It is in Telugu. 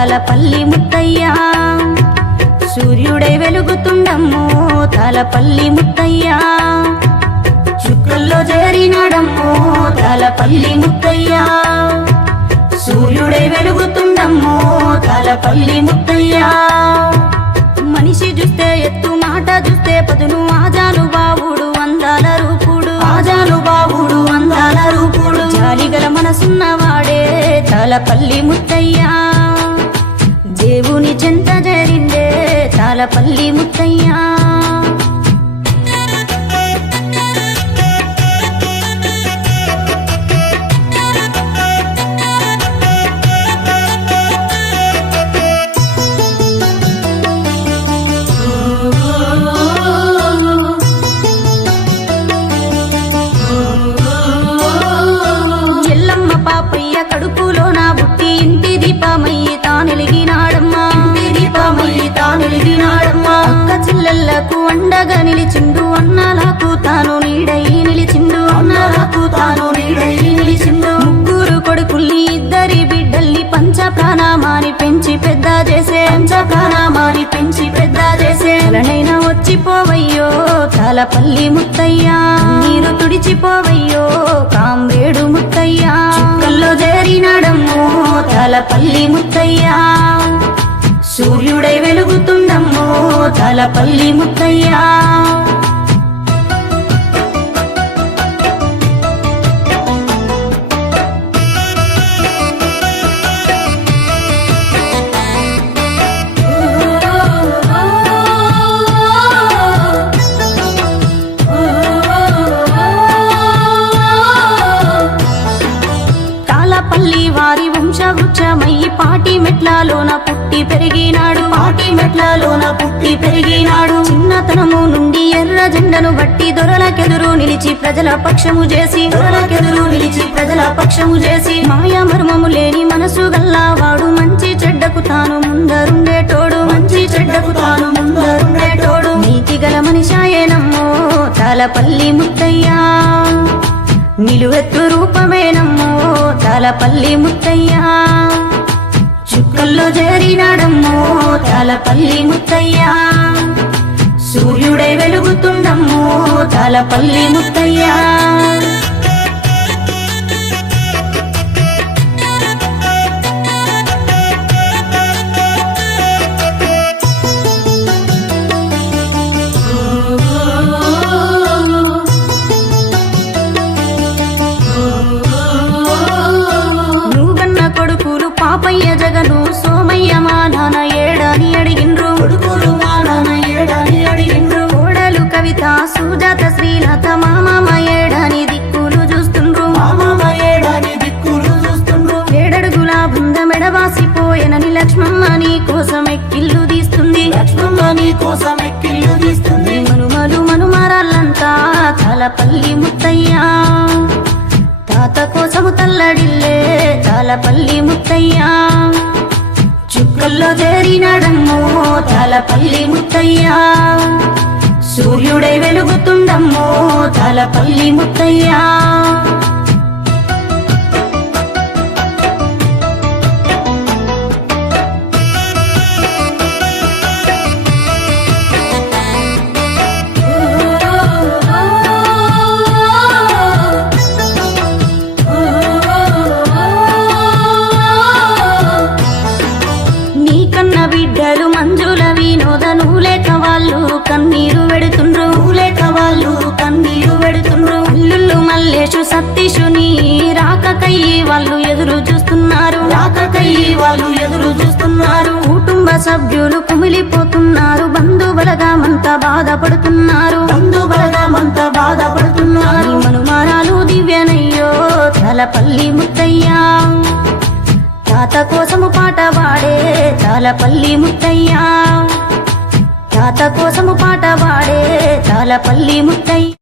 తాళపల్లి ముత్తయ్య సూర్యుడై వెలుగుతుండమ్మో తాళపల్లి ముత్తయ్య చుక్కల్లో చేరినాడమ్మో తాళపల్లి ముత్తయ్య సూర్యుడై వెలుగుతుండమ్మో తాళపల్లి ముత్తయ్య మనిషి చూస్తే ఎత్తు మాట చూస్తే పదును ఆజాను బావుడు అందాల రూపుడు ఆజాను బావుడు అందాల రూపుడు జాలిగల మనసున్నవాడే తాళపల్లి ముత్తయ్య దేవుని చెంత చేరిండే తాళపల్లి ముత్తయ్య పాపయ్య కడుపులో నా బుట్టి ఇంటి దీపమయ్యి తానెలిగినాడమ్మా ఇంటి దీపమయ్యి తానెలిగినాడమ్మా అక్క చెల్లెళ్లకు అండగా నిలిచిండు అన్నలకు తాను నీడై నిలిచిండు అన్నలకు తాను నీడై నిలిచిండు ముగ్గురు కొడుకుల్ని ఇద్దరి బిడ్డల్ని పంచ ప్రాణమాని పెంచి పెద్ద చేసే పంచ ప్రాణమాని పెంచి పెద్ద చేసే ఎలనైనా వచ్చిపోవయ్యో తాళపల్లి ముత్తయ్య నీరు తుడిచిపోవయ్యో కాంబేడు ముత్తయ్య చుక్కల్లో చేరినాడమ్మో తాళపల్లి ముత్తయ్య సూర్యుడై వెలుగుతుండమ్మో తాళపల్లి ముత్తయ్య పల్లి వారి వంశవృక్షమయ్యి పాటి మెట్లలోన పుట్టి పెరిగినాడు పాటి మెట్లలోన పుట్టి పెరిగినాడు చిన్నతనము నుండి ఎర్ర జెండను బట్టి దొరలకెదురు నిలిచి ప్రజల పక్షము చేసి దొరలకెదురు నిలిచి ప్రజల పక్షము చేసి మాయా మర్మము లేని మనసు గల్లావాడు మంచి చెడ్డకు తాను ముందరుండేటోడు మంచి చెడ్డకు తాను ముందరుండేటోడు నీతి గల మనిషాయేనమ్మో తాళపల్లి ముత్తయ్య నిలువెత్తు రూపమేనమ్మో తాళపల్లి ముత్తయ్య చుక్కల్లో చేరినాడమ్మో తాళపల్లి ముత్తయ్య సూర్యుడై వెలుగుతుండమ్మో తాళపల్లి ముత్తయ్య పాపయ్య జగను సోమయ్య మా నాన్న ఏడని అడిగిండ్రు కొడుకులు మా నాన్న ఏడని అడిగిండ్రు కోడలు కవిత సుజాత శ్రీలత మా మామ ఏడని దిక్కులు చూస్తుండ్రు మా మామ ఏడని దిక్కులు చూస్తుండ్రు ఏడడుగుల బృందమెడవాసిపోయనని లక్ష్మమ్మ నీ కోసం ఎక్కిల్లు తీస్తుంది లక్ష్మమ్మ నీ కోసం ఎక్కిల్లు తీస్తుంది మనుమలు మనుమరాళ్ళంతా తాళపల్లి ముత్తయ్య తాత కోసము తల్లడిల్లే తాళపల్లి ముత్తయ్య చుక్కల్లో చేరినాడమ్మో తాళపల్లి ముత్తయ్య సూర్యుడై వెలుగుతుండమ్మో తాళపల్లి ముత్తయ్య బిడ్డలు మంజుల వినోద నువ్వులేక వాళ్ళు కన్నీరు వెడుతుండ్రు నువ్వులేక వాళ్ళు కన్నీరు వెడుతుండ్రు అల్లుళ్ళు మల్లేషు సతీషుని రాకకయ్యి వాళ్ళు ఎదురు చూస్తున్నారు రాకకయ్యి వాళ్ళు ఎదురు చూస్తున్నారు కుటుంబ సభ్యులు కుమిలిపోతున్నారు బంధుబలగామంతా బాధపడుతున్నారు బంధుబలగామంతా బాధపడుతున్నారు మనుమారాలు దివ్యనయ్యో తాళపల్లి ముత్తయ్య తాత కోసము పాట పాడే తాళపల్లి ముత్తయ్య తాత కోసము పాట పాడే తాళపల్లి ముత్తయ్య